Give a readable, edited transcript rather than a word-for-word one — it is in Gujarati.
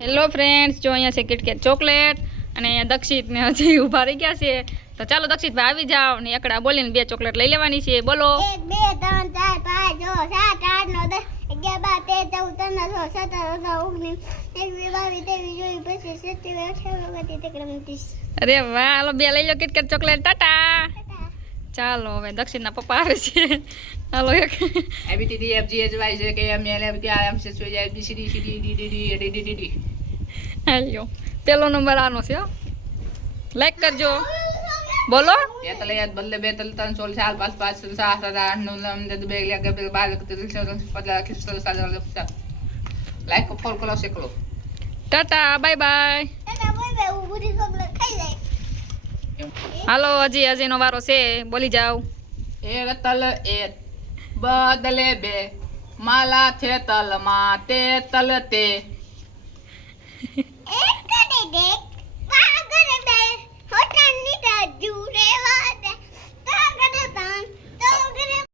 હેલો ફ્રેન્ડ્સ, જો અહીંયા છે કિટકેટ ચોકલેટ અને અહીંયા દક્ષિત ને હજી ઊભા રહી ગયા છે. તો ચાલો દક્ષિતભાઈ આવી જાઓ ને એકડા બોલીને 2 ચોકલેટ લઈ લેવાની છે. બોલો 1 2 3 4 5 6 7 8 9 10 11 12 13 14 15 16 17 18 19 20 21 અરે વાહ, હાલો 2 લઈ લો કિટકેટ ચોકલેટ. ટાટા. ચાલો હવે દક્ષિતના પપ્પા આવે છે. હાલો એક હાલ્યો પેલો નંબર આનો છે. લાઈક કરજો. બોલો ટાટા, બાય બાય. હાલો હજીનો વારો છે. બોલી જાઓ. એક તલ એક બદલે બે માલા છે તલમાં તે તલ તે